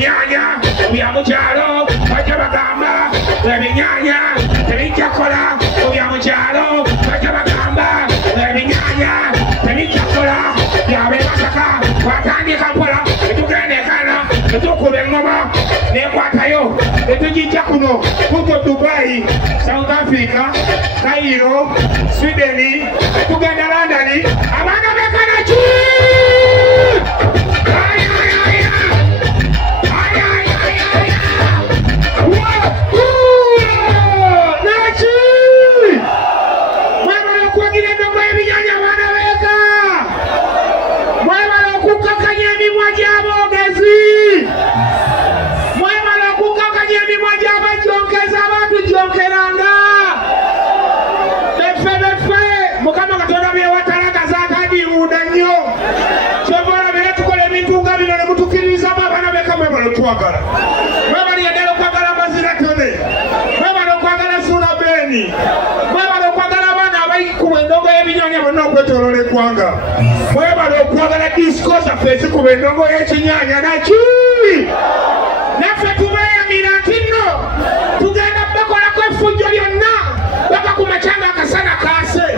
Nyanya, tujija kuno kuko Dubai, South Africa, Cairo, Sweden, tugenda London, abana bekana chi. Twagala mwebali yadala kwagala mazira tone mwebali kwagala sura beni mwebali kwagala bana abayikuwe ndongo y'ebinyanya bonna okwetolola eggwanga mwebali kwagala discourse fesi kuba endongo y'ekinyanya naki naffe tubeeyamira nti nno tugenda bakolako effujjo lyonna paka ku makyanga akasana kaase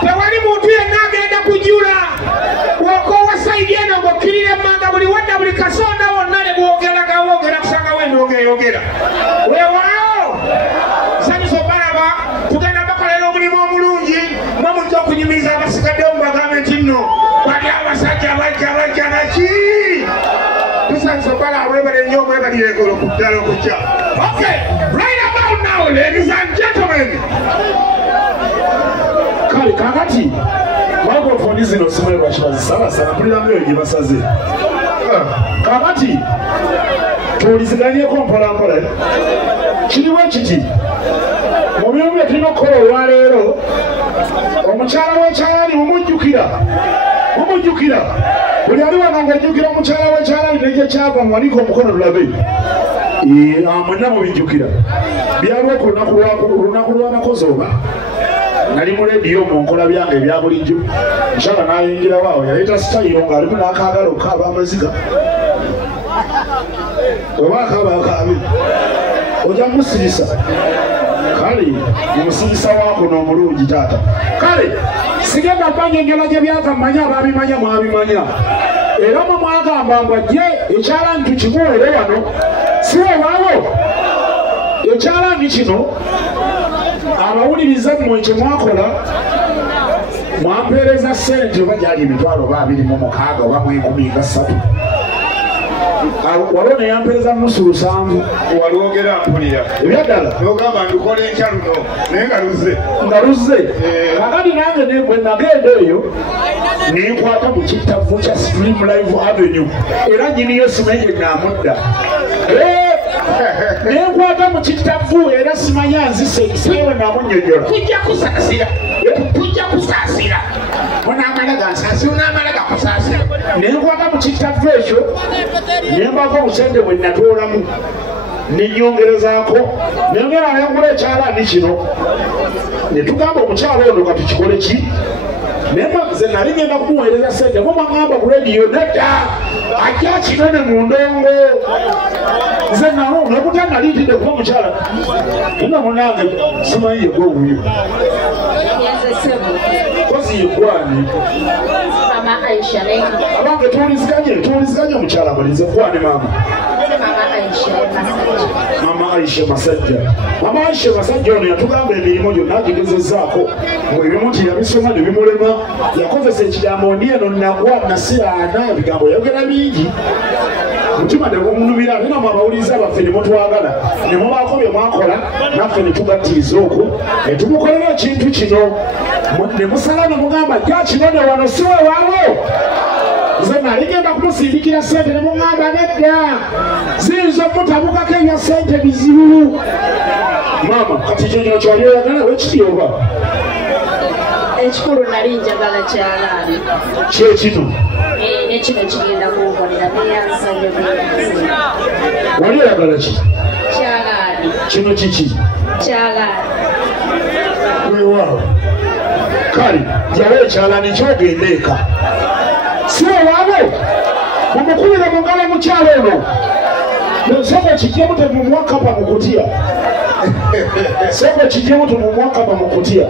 tewali muntu yenna agenda kujula wokowa saidi eno ng'okkirira emmanga buli wadda buli kasonda wonna ne bwogera kusanga wenda ogeyogera weewaawo sanyusa obalaba tugenda bakolera omulimu omulungi mwe mujja okunyumiriza abasigaddewo mubagambe nti nno bali abasajja bajja naki tusanyusa obalaba webale nnyo omwebalire egolo ku ddala okujja okay right about now ladies and gentlemen kale kakati microphone zino simwe lwakibazi sana kulira mweyo gye basaze kakati tuwuliziganyeko mpolampola kiriwo ekiti mu byemu bye tulina okukola olwaleero omukyala w'ekyalaani mumujjukira buli ali wano ng'ojjukira omukyala w'ekyalaani negye kyava muwanike omukono lulabe mwenna mubijjukira byaliwo ku lunaku lw'abakozi oba nali mu lediyo mu nkola byange ebya bulijjo nkyala n'ayingirawo awo yaleeta sitayiro ng'alimu n'akaagala okukaaba amaziga oba akaabakaabi ojja musirisa kale omusirisa waakuno omulungi taata kale sigenda mbanyengera gye byakamanya ababimanya mwabimanya era mwe mwagamba mbajje ekyalaani tukimuwere wano si ewaawo ekyalaani kino abawuliriza mmwe kye mwakola mwampeereza ssente oba gyali emitwalo oba 26 oba 13 waliwo neyampeereza nusu 7 walwogera mpulira ebyaddala ogamba ndikola enkya luno naye nga luzze kakati nange bwe nagenda eyo nenkwata mu kittavu kya Stream Live Avenue era nyiniyo simenye namudda nenkwata mu kittavu era simanya nzise ekiseewe namunyonyola tujja kusaasira onamala gansaasira onamala gakusaasira nenkwata mu kittavu ekyo nembako obusente bwe natoolamu nenyongerezaako nengera nengula ekyalaani kino netugamba omukyalo ono katukikole ki nze nali ngenda kumuweereza sente mumagamba ku rediyo nedda ajja kinene mu ndongo nze nokuta naliitidde kuba omukyala ina munange simanyi yegwowuyo kozi yegwani abange tuwuliziganye omukyala mulinze gwane mama Mama Aisha Masajja ono yatugamba emirimu gyonna agigezezzaako ebimu nti yabisoma ne bimulema yakozesa ekigambo ndi eno nagwa nasiraana ebigambo yayogera bingi mutima ne gumunumira ate namwe abawuliriza baffe ne mutwagala ne mubaako bye mwakola naffe ne tugattiriza okwo ne tumukolera ekintu kino ne musala ne mugamba jja kinone wano si weewaawo nze naligenda kumusindikira sente ne muŋŋamba nedda ziyinza omutabukako ebya sente bizibu maama kati kyekino kyali oyagala wekiti oba ekikulu nali njagala kyalaani kyekino nekino kigenda kunkolera neyansabye wali oyagala ki kyalaani kino kiki kyalaani weewaawo kale jyawo ekyalaani kyogenda eka si ewaawo mumukubire mu ngalo mukyalo ono soko kijjemu temumwakapa mu kutya soko kijjemu temumwakapa mu kutya